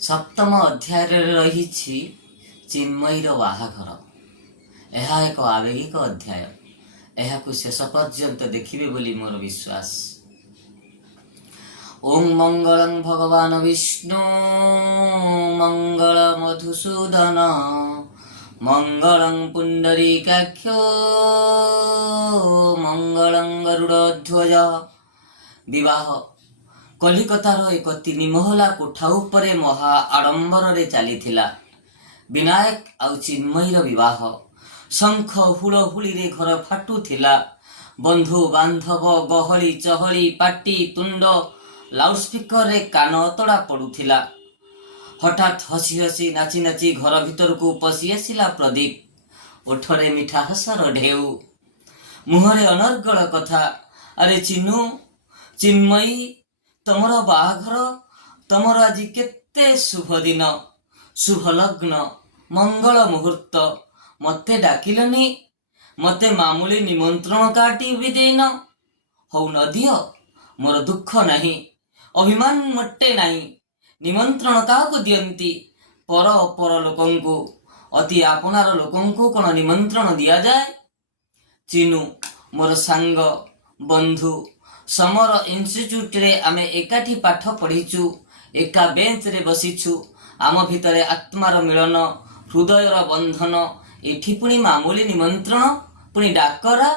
सप्तम अध्याय रही चिन्मयीर बाहाघर। यह एक आवेगिक अध्याय। यह शेष पर्यंत देखिबे बोली मोर विश्वास। ओम मंगलं भगवान विष्णु मंगल मधुसूदन मंगलं पुंडरीकाक्ष मंगलं गरुड़ध्वज। विवाह कलिकतार एक 3 महला कोठा उपरे महा आडंबर रे चलीथिला। विनायक आउ चिन्मयीर विवाह। शंख हुड़हुड़ी रे घर फाटुथिला। बंधु बांधव गहली चहली पाटी तुंड लाउडस्पीकर रे कान अतड़ा पड़ुथिला। हठात हसी हसी नाची नाची घर भीतर को पशि आसिला प्रदीप। ओठरे मिठा हसर ढेउ, मुहरे अनर्गल कथा। अरे चिन्नू, चिन्मयी, तमर बाहाघर, तमर आज केते शुभ दिन, शुभ लग्न, मंगल मुहूर्त। मते डाकिलनी, मते मामूली निमंत्रण कार्टी भी देन। हौ न दियो, मोर दुख नहीं, अभिमान मटे नहीं। निमंत्रण काहाकु दियंती? पर अपर लोकंकु, अति आपनार लोकंकु कोन निमंत्रण दिया जाए? चिनू मोर सांग बंधु, समर इन्स्टिट्यूट रे आमे एकाठी पाठ पढ़ीचु, एका बेंच रे बसीचु। आम भितरे आत्मार मिलन, हृदयर बंधन। एठी पुणी मामूली निमंत्रण, पुणी डाकरा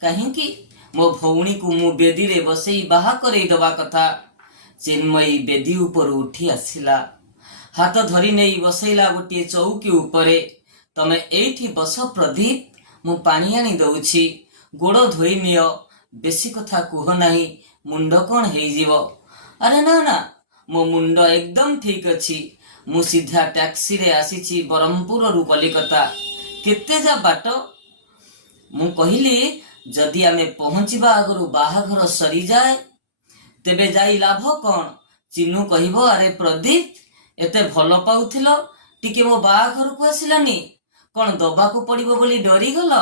काहींकी? मो भौणी को मु बेदी रे बसई बाहा करई दबा कथा। चिन्मयी बेदी ऊपर उठी आसिला, हाथ धरी नहीं बसैला गोटे चौकी उपरे। तमे एठी बस प्रदीप, मु पानी आनी दउछि, गोड़ धोई नियो। बेसी कथा कुह नहीं, मुंड कौन है जीव? अरे ना ना, मो मुंड एकदम ठीक अच्छी। मु सीधा टैक्सी रे आसीछि बरहमपुर रु कलिकता। केते जा बाट? मु कहिली जदि आमे पहुंचीबा आगरु बाहाघर सरी जाए तेबे जाई लाभ कौन? चिन्नू कहिबो, अरे प्रदीप, एते भल पाउथिलो, टिके मो बाहाघर को आसिलानी, कौन दबाकू पड़िबो बोली डरी गल?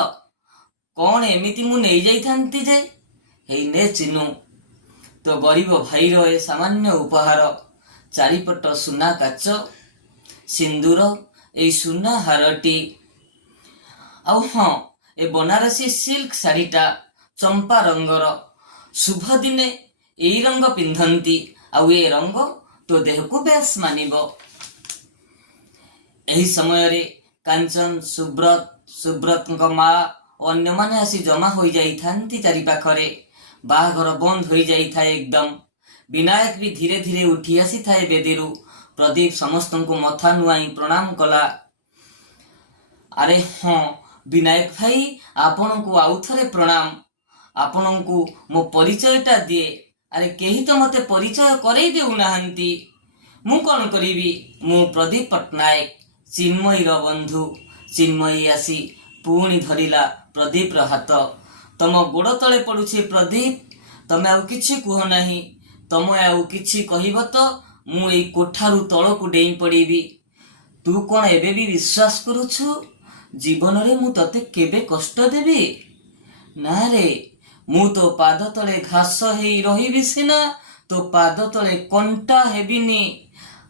कौन एमिति मु नहीं जाइथांती जे? हेई ने चिन्नू, तो गरीब भाईर ए सामान्य उपहार। चारिपट सुना काच, सिंदूर, ए सुना हारटी, आउ हाँ ए बनारसी सिल्क साड़ीटा चंपा रंगर। शुभ दिने एई रंग पिंधंती, आउ ए रंग तो देह को बेस मानिबो। एही समय रे कांचन, सुब्रत माँ और अन्य माने आसी जमा हो जाइथांती चारि पाखरे। बाहाघर बंद हो जाई थाए एकदम। विनायक भी धीरे धीरे उठी आसी थाए बेदीरु। प्रदीप समस्त को मथा नुआई प्रणाम कला। अरे हाँ विनायक भाई, आपण को आउ थरे प्रणाम। आपण को मो परिचयटा दिए। अरे केही तो मते परिचय करई देउ नाहंती। मु कौन करिबी? मु प्रदीप पट्टनायक, चिन्मयीर बंधु। चिन्मयी आसी पुणी धरिला प्रदीप रो हाथ। तम गोड़ तले पड़ुछि प्रदीप, तमे आउ किछि कुह नहीं। तमे आउ किछि कहिब तो मु एई कोठारु तळकु डेई पड़ीबी। तू कोन एबे भी विश्वास करूछु जीवन रे मु तते केबे कष्ट देबी? ना रे, मु तो पाद तले घास हेई रहिबी सिना, तो पाद तले कंटा हेबिनी।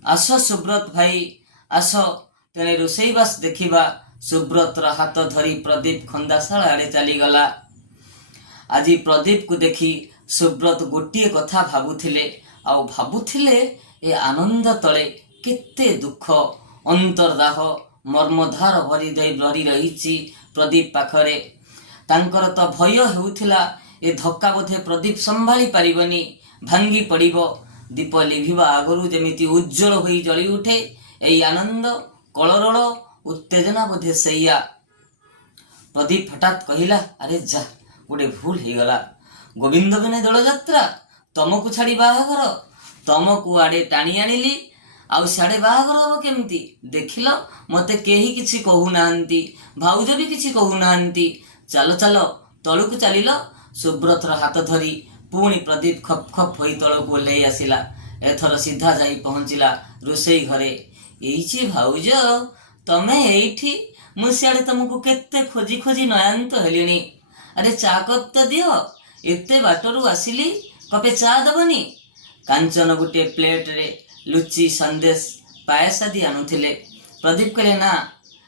आस सुब्रत भाई, आस तेने रोषेईबास देखिबा। सुब्रतर हाथ धरी प्रदीप खंदाशाला आड़े चली गला। आज प्रदीप को देखी सुब्रत गोटे कथा भाबुथिले, आउ भाबुथिले ए आनंद तले केते दुख, अंतर्दाह, मर्मधार भरी रही प्रदीप पाखरे। तांकर तो भय हेउथिला ए धक्का बोधे प्रदीप संभाली पारिबनी, भांगी पड़िबो। दीप लिभिबा आगरु जेमिति उज्जवल होई जली उठे एई आनंद, कलरल, उत्तेजना बोधे सैया। प्रदीप हठात कहिला, अरे जा, गोटे भूल हो गला। गोविंद बिने दल यात्रा, तमको छाड़ी बाहाघर, तमको आड़े टाणी आनिली, आउ साड़े बाहाघर हम केमती? देखिल, मते केही किछि कहू नाहंती, भाउज भी किछि कहू नाहंती। चलो चलो तळुकु चलिल। सुब्रतर हाथ धरी पुणी प्रदीप खप खप होई तळकु ओल्हेई आसिला। एथर सीधा जाई पहुंचिला रोषेई घरे। एइछि भाउज, तमे एइठी, मु सियाड़े तुमको केते खोजी खोजी नयांत हेलिनी। अरे चा कप तो दियो, एते बाटरू आसिली, कपे चा दबनी? कांचन गोटे प्लेट रे लुची संदेश ପାୟସ ଆଦି ଆଣୁଥିଲେ। ପ୍ରଦୀପ କହିଲେ ନା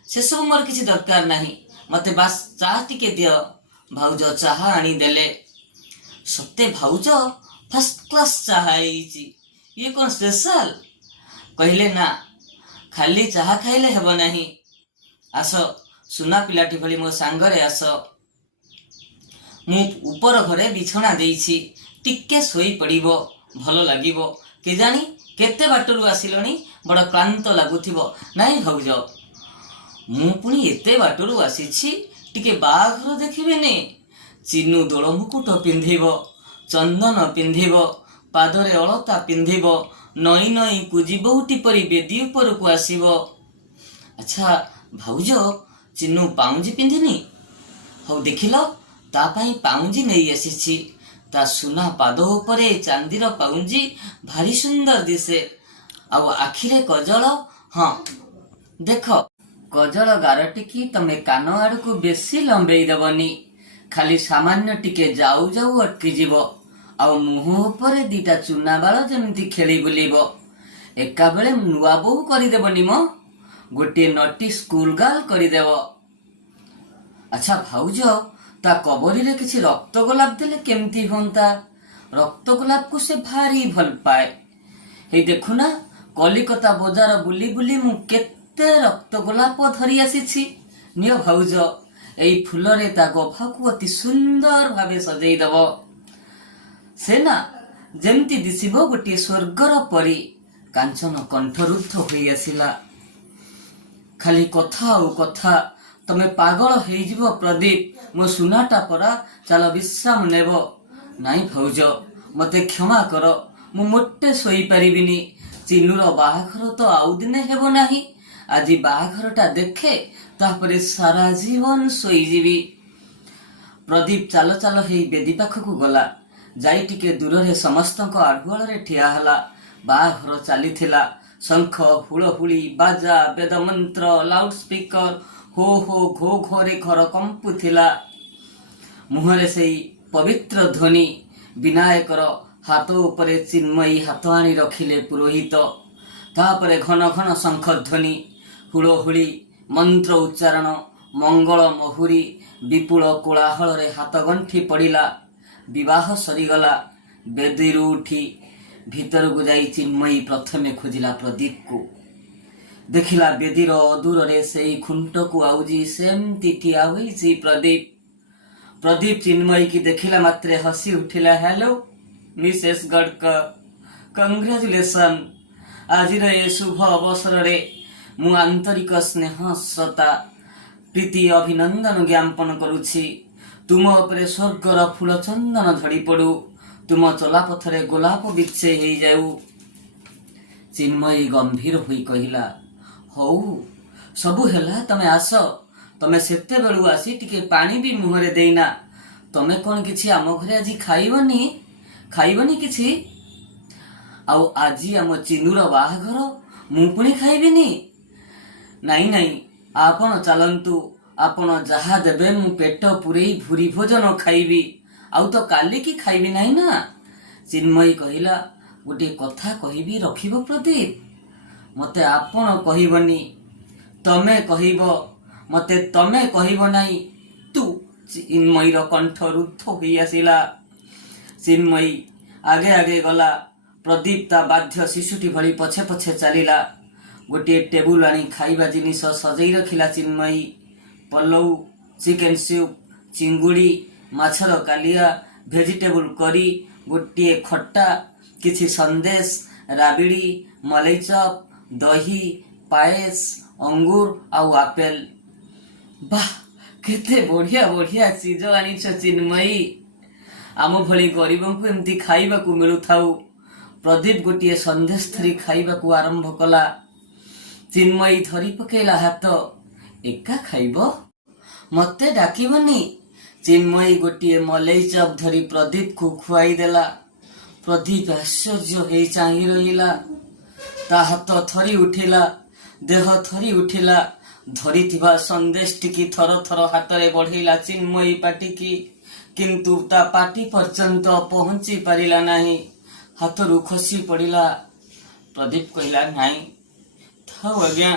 ସେସବୁ ମୋର କିଛି ଦରକାର ନାହିଁ, ମତେ ବାସ୍ ଚା ଟିକେ ଦିଅ। ଭାଉଜ ଚାହା ଆଣିଦେଲେ। ସତେ ଭାଉଜ ଫାର୍ଷ୍ଟ କ୍ଲାସ୍ ଚାହା ହେଇଛି, ଇଏ କ'ଣ ସ୍ପେଶାଲ? କହିଲେ ନା ଖାଲି ଚାହା ଖାଇଲେ ହେବ ନାହିଁ, ଆସ ସୁନା ପିଲାଟି ଭଳି ମୋ ସାଙ୍ଗରେ ଆସ। ମୁଁ ଉପର ଘରେ ବିଛଣା ଦେଇଛି, ଟିକେ ଶୋଇପଡ଼ିବ, ଭଲ ଲାଗିବ। କେଜାଣି କେତେ ବାଟରୁ ଆସିଲଣି, ବଡ଼ କ୍ଳାନ୍ତ ଲାଗୁଥିବ। ନାଇଁ ଭାଉଜ, ମୁଁ ପୁଣି ଏତେ ବାଟରୁ ଆସିଛି, ଟିକେ ବାହାଘର ଦେଖିବେନି? ଚିନୁ ଦୋଳ ମୁକୁଟ ପିନ୍ଧିବ, ଚନ୍ଦନ ପିନ୍ଧିବ, ପାଦରେ ଅଳତା ପିନ୍ଧିବ, ନଈ ନଈ କୁଜି ବୋହୂଟି ପରି ବେଦୀ ଉପରକୁ ଆସିବ। ଆଚ୍ଛା ଭାଉଜ, ଚିନୁ ପାଉଁଜି ପିନ୍ଧିନି? ହଉ ଦେଖିଲ, ତା ପାଇଁ ପାଉଁଜି ନେଇ ଆସିଛି। ତା ସୁନା ପାଦ ଉପରେ ଚାନ୍ଦିର ପାଉଁଜି ଭାରି ସୁନ୍ଦର ଦିଶେ। ଆଉ ଆଖିରେ କଜଳ, ହଁ ଦେଖ, କଜଳ ଗାରଟିକି ତମେ କାନ ଆଡ଼କୁ ବେଶୀ ଲମ୍ବେଇ ଦେବନି, ଖାଲି ସାମାନ୍ୟ ଟିକେ ଯାଉ ଯାଉ ଅଟକିଯିବ। ଆଉ ମୁହଁ ଉପରେ ଦିଟା ଚୁନା ବାଳ ଯେମିତି ଖେଳି ବୁଲିବ। ଏକା ବେଳେ ନୂଆ ବୋହୂ କରିଦେବନି ମ, ଗୋଟିଏ ନଟି ସ୍କୁଲ ଗାର୍ଲ କରିଦେବ। ଆଚ୍ଛା ଭାଉଜ, ତା କବରୀରେ କିଛି ରକ୍ତ ଗୋଲାପ ଦେଲେ କେମିତି ହୁଅନ୍ତା? ରକ୍ତ ଗୋଲାପକୁ ସେ ଭାରି ଭଲ ପାଏ। ହେଇ ଦେଖୁନା, କଲିକତା ବଜାର ବୁଲି ବୁଲି ମୁଁ କେତେ ରକ୍ତ ଗୋଲାପ ଧରି ଆସିଛି। ନିଅ ଭାଉଜ, ଏଇ ଫୁଲରେ ତା ଗଭାକୁ ଅତି ସୁନ୍ଦର ଭାବେ ସଜେଇ ଦବ। ସେ ନା ଯେମିତି ଦିଶିବ ଗୋଟିଏ ସ୍ୱର୍ଗର ପରି। କାଞ୍ଚନ କଣ୍ଠରୁଦ୍ଧ ହୋଇ ଆସିଲା। ଖାଲି କଥା ଆଉ କଥା, ତମେ ପାଗଳ ହେଇଯିବ ପ୍ରଦୀପ, ମୋ ସୁନାଟା ପରା, ଚାଲ ବିଶ୍ରାମ ନେବ। ନାଇଁ ଭାଉଜ, ମତେ କ୍ଷମା କର, ମୁଁ ମୋଟେ ଶୋଇପାରିବିନି। ଚିନୁର ବାହାଘର ତ ଆଉ ଦିନେ ହେବ ନାହିଁ। ଆଜି ବାହାଘରଟା ଦେଖେ, ତାପରେ ସାରା ଜୀବନ ଶୋଇଯିବି। ପ୍ରଦୀପ ଚାଲ ଚାଲ ହେଇ ବେଦୀ ପାଖକୁ ଗଲା। ଯାଇ ଟିକେ ଦୂରରେ ସମସ୍ତଙ୍କ ଆଢୁଆଳରେ ଠିଆ ହେଲା। ବାହାଘର ଚାଲିଥିଲା। ଶଙ୍ଖ, ହୁଳହୁଳି, ବାଜା, ବେଦମନ୍ତ୍ର, ଲାଉଡ ସ୍ପିକର, ହୋ ହୋ ଘୋ ଘୋରେ ଘର କମ୍ପୁଥିଲା। ମୁହଁରେ ସେଇ ପବିତ୍ର ଧ୍ୱନି। ବିନାୟକର ହାତ ଉପରେ ଚିନ୍ମୟୀ ହାତ ଆଣି ରଖିଲେ ପୁରୋହିତ। ତାପରେ ଘନ ଘନ ଶଙ୍ଖ ଧ୍ୱନି, ହୁଳହୁଳି, ମନ୍ତ୍ର ଉଚ୍ଚାରଣ, ମଙ୍ଗଳ ମହୁରୀ, ବିପୁଳ କୋଳାହଳରେ ହାତ ଗଣ୍ଠି ପଡ଼ିଲା। ବିବାହ ସରିଗଲା। ବେଦୀରୁ ଉଠି ଭିତରକୁ ଯାଇ ଚିନ୍ମୟୀ ପ୍ରଥମେ ଖୋଜିଲା ପ୍ରଦୀପକୁ। ଦେଖିଲା ବେଦୀର ଅଦୂରରେ ସେଇ ଖୁଣ୍ଟକୁ ଆଉଜି ସେମିତି ଠିଆ ହୋଇଛି ପ୍ରଦୀପ। ପ୍ରଦୀପ ଚିନ୍ମୟୀକି ଦେଖିଲା ମାତ୍ରେ ହସି ଉଠିଲା। Hello Mrs Gadkari, congratulation. ଆଜିର ଏ ଶୁଭ ଅବସରରେ ମୁଁ ଆନ୍ତରିକ ସ୍ନେହ, ଶ୍ରଦ୍ଧା, ପ୍ରୀତି, ଅଭିନନ୍ଦନ ଜ୍ଞାପନ କରୁଛି। ତୁମ ଉପରେ ସ୍ୱର୍ଗର ଫୁଲ ଚନ୍ଦନ ଝଡ଼ି ପଡ଼ୁ, ତୁମ ଚଲାପଥରେ ଗୋଲାପ ବିଛେଇ ହେଇଯାଉ। ଚିନ୍ମୟୀ ଗମ୍ଭୀର ହୋଇ କହିଲା, ହଉ ସବୁ ହେଲା, ତମେ ଆସ। ତମେ ସେତେବେଳୁ ଆସି ଟିକେ ପାଣି ବି ମୁହଁରେ ଦେଇନା। ତମେ କ'ଣ କିଛି ଆମ ଘରେ ଆଜି ଖାଇବନି କିଛି? ଆଉ ଆଜି ଆମ ଚିନୁର ବାହାଘର, ମୁଁ ପୁଣି ଖାଇବିନି? ନାଇଁ ନାଇଁ, ଆପଣ ଚାଲନ୍ତୁ। ଆପଣ ଯାହା ଦେବେ ମୁଁ ପେଟ ପୂରେଇ ଭୁରି ଭୋଜନ ଖାଇବି। ଆଉ ତ କାଲିକି ଖାଇବି ନାହିଁ ନା। ଚିନ୍ମୟୀ କହିଲା, ଗୋଟିଏ କଥା କହିବି, ରଖିବ ପ୍ରଦୀପ? ମତେ ଆପଣ କହିବନି, ତମେ କହିବ। ମତେ ତମେ କହିବ ନାହିଁ, ତୁ। ଚିନ୍ମୟୀର କଣ୍ଠ ରୁଦ୍ଧ ହୋଇ ଆସିଲା। ଚିନ୍ମୟୀ ଆଗେ ଆଗେ ଗଲା। ପ୍ରଦୀପ ତା ବାଧ୍ୟ ଶିଶୁଟି ଭଳି ପଛେ ପଛେ ଚାଲିଲା। ଗୋଟିଏ ଟେବୁଲ ଆଣି ଖାଇବା ଜିନିଷ ସଜେଇ ରଖିଲା ଚିନ୍ମୟୀ। ପଲଉ, ଚିକେନ ସୁପ୍, ଚିଙ୍ଗୁଡ଼ି, ମାଛର କାଲିଆ, ଭେଜିଟେବୁଲ କରି, ଗୋଟିଏ ଖଟା, କିଛି ସନ୍ଦେଶ, ରାବିଡ଼ି, ମଲେଇ ଚପ୍, ଦହି, ପାଏସ, ଅଙ୍ଗୁର ଆଉ ଆପେଲ। ବାଃ, କେତେ ବଢିଆ ବଢିଆ ଚିଜ ଆଣିଛ ଚିନ୍ମୟୀ। ଆମ ଭଳି ଗରିବଙ୍କୁ ଏମିତି ଖାଇବାକୁ ମିଳୁଥାଉ। ପ୍ରଦୀପ ଗୋଟିଏ ସନ୍ଦେଶ ଧରି ଖାଇବାକୁ ଆରମ୍ଭ କଲା। ଚିନ୍ମୟୀ ଧରି ପକେଇଲା ହାତ। ଏକା ଖାଇବ, ମତେ ଡାକିବନି? ଚିନ୍ମୟୀ ଗୋଟିଏ ମଲେଇ ଚପ୍ ଧରି ପ୍ରଦୀପକୁ ଖୁଆଇ ଦେଲା। ପ୍ରଦୀପ ଆଶ୍ଚର୍ଯ୍ୟ ହେଇ ଚାହିଁ ରହିଲା। ତା ହାତ ଥରି ଉଠିଲା, ଦେହ ଥରି ଉଠିଲା। ଧରିଥିବା ସନ୍ଦେଶଟିକି ଥର ଥର ହାତରେ ବଢେଇଲା ଚିନ୍ମୟୀ ପାଟିକି, କିନ୍ତୁ ତା ପାଟି ପର୍ଯ୍ୟନ୍ତ ପହଞ୍ଚି ପାରିଲା ନାହିଁ। ହାତରୁ ଖସି ପଡ଼ିଲା। ପ୍ରଦୀପ କହିଲା, ନାଇଁ, ଥାଉ ଆଜ୍ଞା,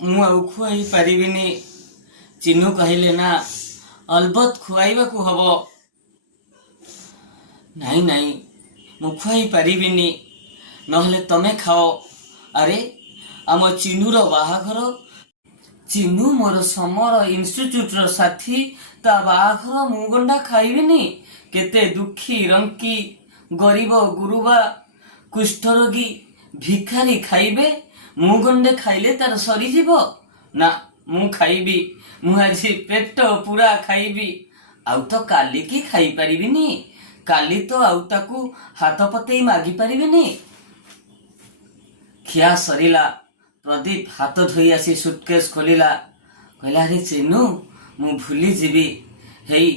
ମୁଁ ଆଉ ଖୁଆଇ ପାରିବିନି। ଚିନୁ କହିଲେ, ନା ଅଲବତ ଖୁଆଇବାକୁ ହବ। ନାଇଁ ନାଇଁ, ମୁଁ ଖୁଆଇ ପାରିବିନି, ନହେଲେ ତମେ ଖାଅ। ଆରେ ଆମ ଚିନୁର ବାହାଘର। ଚିନୁ ମୋର ସମର ଇନଷ୍ଟିଚ୍ୟୁଟର ସାଥୀ, ତା ବାହାଘର ମୁଁ ଗଣ୍ଡା ଖାଇବିନି? କେତେ ଦୁଃଖୀ ରଙ୍କି ଗରିବ ଗୁରୁବା କୁଷ୍ଠରୋଗୀ ଭିକାରୀ ଖାଇବେ, ମୁଁ ଗଣ୍ଡେ ଖାଇଲେ ତାର ସରିଯିବ? ନା, ମୁଁ ଖାଇବି। ମୁଁ ଆଜି ପେଟ ପୁରା ଖାଇବି। ଆଉ ତ କାଲିକି ଖାଇପାରିବିନି। କାଲି ତ ଆଉ ତାକୁ ହାତ ପତେଇ ମାଗି ପାରିବିନି। ଖିଆ ସରିଲା। ପ୍ରଦୀପ ହାତ ଧୋଇ ଆସି ସୁଟକେସ୍ ଖୋଲିଲା। କହିଲା, ଆରେ ଚିନୁ, ମୁଁ ଭୁଲିଯିବି। ହେଇ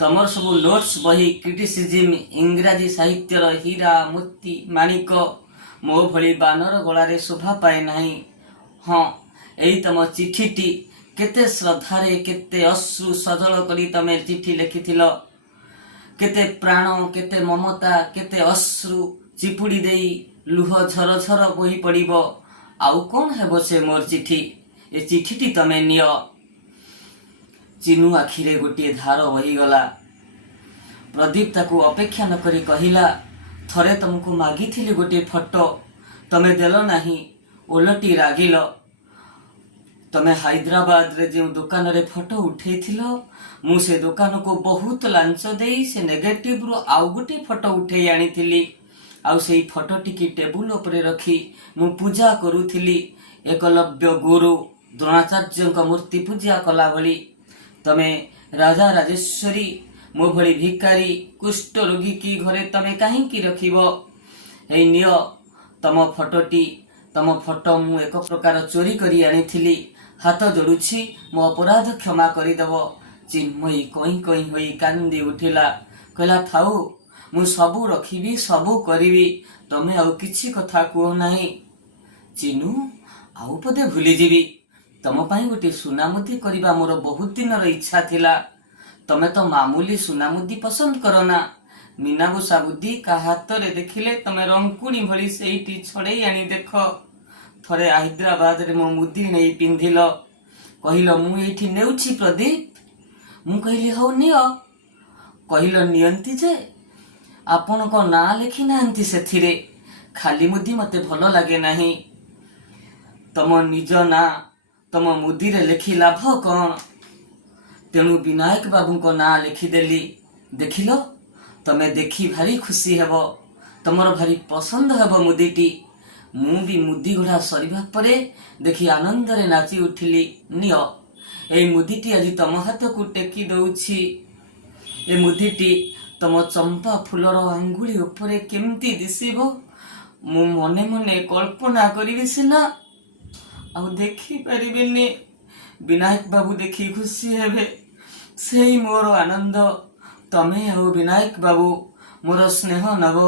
ତମର ସବୁ ନୋଟ୍ସ ବହି, କ୍ରିଟିସିଜିମ୍, ଇଂରାଜୀ ସାହିତ୍ୟର ହୀରା ମୋତି ମାଣିକ ମୋ ଭଳି ବାନର ଗଳାରେ ଶୋଭା ପାଏ ନାହିଁ। ହଁ, ଏଇ ତମ ଚିଠିଟି। କେତେ ଶ୍ରଦ୍ଧାରେ, କେତେ ଅଶ୍ରୁ ସଜଳ କରି ତମେ ଚିଠି ଲେଖିଥିଲ। କେତେ ପ୍ରାଣ, କେତେ ମମତା, କେତେ ଅଶ୍ରୁ ଚିପୁଡ଼ି ଦେଇ ଲୁହ ଝର ଝର ବୋହି ପଡ଼ିବ। ଆଉ କ'ଣ ହେବ ସେ ମୋର ଚିଠି? ଏ ଚିଠିଟି ତମେ ନିଅ। ଚିନୁ ଆଖିରେ ଗୋଟିଏ ଧାର ବହିଗଲା। ପ୍ରଦୀପ ତାକୁ ଅପେକ୍ଷା ନ କରି କହିଲା, ଥରେ ତମକୁ ମାଗିଥିଲି ଗୋଟିଏ ଫଟୋ, ତମେ ଦେଲ ନାହିଁ, ଓଲଟି ରାଗିଲ। ତମେ ହାଇଦ୍ରାବାଦରେ ଯେଉଁ ଦୋକାନରେ ଫଟୋ ଉଠେଇଥିଲ, ମୁଁ ସେ ଦୋକାନକୁ ବହୁତ ଲାଞ୍ଚ ଦେଇ ସେ ନେଗେଟିଭରୁ ଆଉ ଗୋଟିଏ ଫଟୋ ଉଠେଇ ଆଣିଥିଲି। ଆଉ ସେଇ ଫଟୋଟିକି ଟେବୁଲ ଉପରେ ରଖି ମୁଁ ପୂଜା କରୁଥିଲି, ଏକଲବ୍ୟ ଗୁରୁ ଦ୍ରୋଣାଚାର୍ଯ୍ୟଙ୍କ ମୂର୍ତ୍ତି ପୂଜା କଲା ଭଳି। ତମେ ରାଜା ରାଜେଶ୍ୱରୀ, ମୋ ଭଳି ଭିକାରୀ କୁଷ୍ଠ ରୋଗୀ କି ଘରେ ତମେ କାହିଁକି ରଖିବ? ଏଇ ନିଅ ତମ ଫଟୋଟି। ତମ ଫଟୋ ମୁଁ ଏକ ପ୍ରକାର ଚୋରି କରି ଆଣିଥିଲି। ହାତ ଯୋଡୁଛି, ମୋ ଅପରାଧ କ୍ଷମା କରିଦେବ। ଚିନ୍ମୟୀ କଇଁ କଇଁ ହୋଇ କାନ୍ଦି ଉଠିଲା। କହିଲା, ଥାଉ, ମୁଁ ସବୁ ରଖିବି, ସବୁ କରିବି। ତମେ ଆଉ କିଛି କଥା କୁହ ନାହିଁ। ଚିନୁ, ଆଉ ପଦେ ଭୁଲିଯିବି। ତମ ପାଇଁ ଗୋଟେ ସୁନାମୁଦି କରିବା ମୋର ବହୁତ ଦିନର ଇଚ୍ଛା ଥିଲା। ତମେ ତ ମାମୁଲି ସୁନାମୁଦି ପସନ୍ଦ କର ନା। ମିନାବୁସା ବୁଦ୍ଧି କାହା ହାତରେ ଦେଖିଲେ ତମେ ରଙ୍କୁଣୀ ଭଳି ସେଇଠି ଛଡେଇ ଆଣି ଦେଖ। ଥରେ ହାଇଦ୍ରାବାଦରେ ମୋ ମୁଦି ନେଇ ପିନ୍ଧିଲ। କହିଲ, ମୁଁ ଏଇଠି ନେଉଛି ପ୍ରଦୀପ। ମୁଁ କହିଲି, ହଉ ନିଅ। କହିଲ, ନିଅନ୍ତି ଯେ ଆପଣଙ୍କ ନାଁ ଲେଖି ନାହାନ୍ତି ସେଥିରେ। ଖାଲି ମୁଦି ମତେ ଭଲ ଲାଗେ ନାହିଁ। ତମ ନିଜ ନାଁ ତମ ମୁଦିରେ ଲେଖି ଲାଭ କ'ଣ? ତେଣୁ ବିନାୟକ ବାବୁଙ୍କ ନାଁ ଲେଖିଦେଲି। ଦେଖିଲ, ତମେ ଦେଖି ଭାରି ଖୁସି ହେବ। ତମର ଭାରି ପସନ୍ଦ ହେବ ମୁଦିଟି। ମୁଁ ବି ମୁଦି ଘୋଡ଼ା ସରିବା ପରେ ଦେଖି ଆନନ୍ଦରେ ନାଚି ଉଠିଲି। ନିଅ, ଏଇ ମୁଦିଟି ଆଜି ତମ ହାତକୁ ଟେକି ଦଉଛି। ଏ ମୁଦିଟି ତମ ଚମ୍ପା ଫୁଲର ଆଙ୍ଗୁଳି ଉପରେ କେମିତି ଦିଶିବ ମୁଁ ମନେ ମନେ କଳ୍ପନା କରିବି ସିନା, ଆଉ ଦେଖିପାରିବିନି। ବିନାୟକ ବାବୁ ଦେଖି ଖୁସି ହେବେ, ସେଇ ମୋର ଆନନ୍ଦ। ତମେ ଆଉ ବିନାୟକ ବାବୁ ମୋର ସ୍ନେହ ନେବ,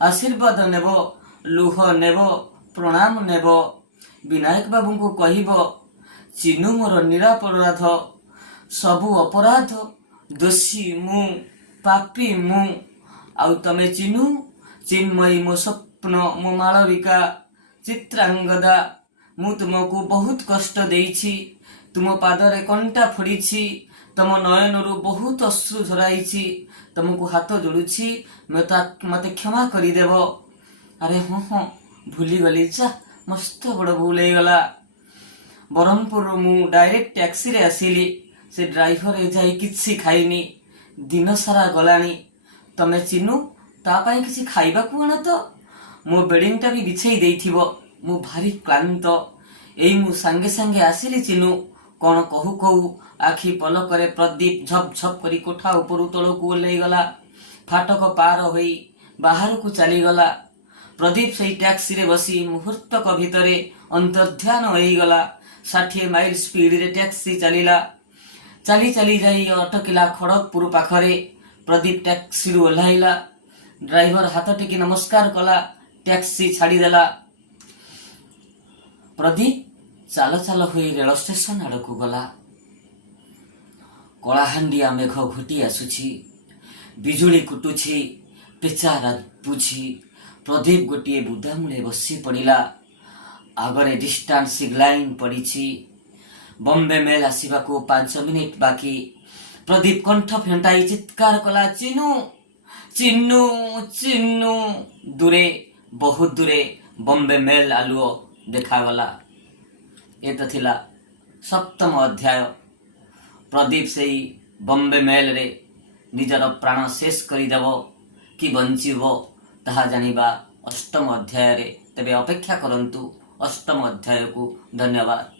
ଆଶୀର୍ବାଦ ନେବ, ଲୁହ ନେବ, ପ୍ରଣାମ ନେବ। ବିନାୟକ ବାବୁଙ୍କୁ କହିବ, ଚିନୁ ମୋର ନିରପରାଧ, ସବୁ ଅପରାଧ ଦୋଷୀ ମୁଁ, ପାପୀ ମୁଁ। ଆଉ ତମେ ଚିନୁ, ଚିନ୍ମୟୀ ମୋ ସ୍ୱପ୍ନ, ମୋ ମାଳବିକା, ଚିତ୍ରାଙ୍ଗଦା। ମୁଁ ତୁମକୁ ବହୁତ କଷ୍ଟ ଦେଇଛି, ତୁମ ପାଦରେ କଣ୍ଟା ଫୋଡ଼ିଛି, ତମ ନୟନରୁ ବହୁତ ଅଶ୍ରୁ ଝରାଇଛି। ତମକୁ ହାତ ଯୋଡୁଛି, ମତେ କ୍ଷମା କରିଦେବ। ଆରେ ହଁ ହଁ, ଭୁଲିଗଲି। ଯା, ମସ୍ତ ବଡ଼ ଭୁଲ ହେଇଗଲା। ବରହମପୁରରୁ ମୁଁ ଡାଇରେକ୍ଟ ଟ୍ୟାକ୍ସିରେ ଆସିଲି। ସେ ଡ୍ରାଇଭର ଏଯାଇ କିଛି ଖାଇନି, ଦିନ ସାରା ଗଲାଣି। ତମେ ଚିନୁ, ତା ପାଇଁ କିଛି ଖାଇବାକୁ ଆଣ ତ। ମୋ ବେଡିଂଟା ବି ବିଛେଇ ଦେଇଥିବ। ମୁଁ ଭାରି କ୍ଳାନ୍ତ। ଏଇ ମୁଁ ସାଙ୍ଗେ ସାଙ୍ଗେ ଆସିଲି ଚିନୁ। କ'ଣ କହୁ କହୁ ଆଖି ପଲକରେ ପ୍ରଦୀପ ଝପ୍ ଝପ୍ କରି କୋଠା ଉପରୁ ତଳକୁ ଓହ୍ଲେଇଗଲା। ଫାଟକ ପାର ହୋଇ ବାହାରକୁ ଚାଲିଗଲା। ପ୍ରଦୀପ ସେଇ ଟ୍ୟାକ୍ସିରେ ବସି ମୁହୂର୍ତ୍ତକ ଭିତରେ ଅନ୍ତର୍ଧ୍ୟାନ ହେଇଗଲା। 60 ମାଇଲ ସ୍ପିଡରେ ଟ୍ୟାକ୍ସି ଚାଲିଲା। ଚାଲି ଚାଲି ଯାଇ ଅଟକିଲା ଖଡଗପୁର ପାଖରେ। ପ୍ରଦୀପ ଟ୍ୟାକ୍ସିରୁ ଓହ୍ଲାଇଲା। ଡ୍ରାଇଭର ହାତ ଟେକି ନମସ୍କାର କଲା, ଟ୍ୟାକ୍ସି ଛାଡ଼ିଦେଲା। ପ୍ରଦୀପ ଚାଲ ଚାଲ ହୋଇ ରେଳ ଷ୍ଟେସନ ଆଡକୁ ଗଲା। କଳାହାଣ୍ଡିଆ ମେଘ ଘୋଟି ଆସୁଛି, ବିଜୁଳି କୁଟୁଛି, ପେଚା ରାବୁଛି। ପ୍ରଦୀପ ଗୋଟିଏ ବୁଦାମୂଳେ ବସି ପଡ଼ିଲା। आगरे डिस्टांस सिग्लाइन पड़ी बॉम्बे मेल आसवाकू 5 मिनिट बाकी प्रदीप कंठ फेंटाई चित्कार कला चिन्नू चिन्नू चिन्नू दूरे बहुत दूरे बॉम्बे मेल आलुओ देखागला। ये तो थिला 7म अध्याय। प्रदीप से ही बॉम्बे मेल रे निजर प्राण शेष करदेव कि बंचीब ताहा जानिबा 8म अध्याय रे। तेबे अपेक्षा करंतु 8म अध्याय को। धन्यवाद।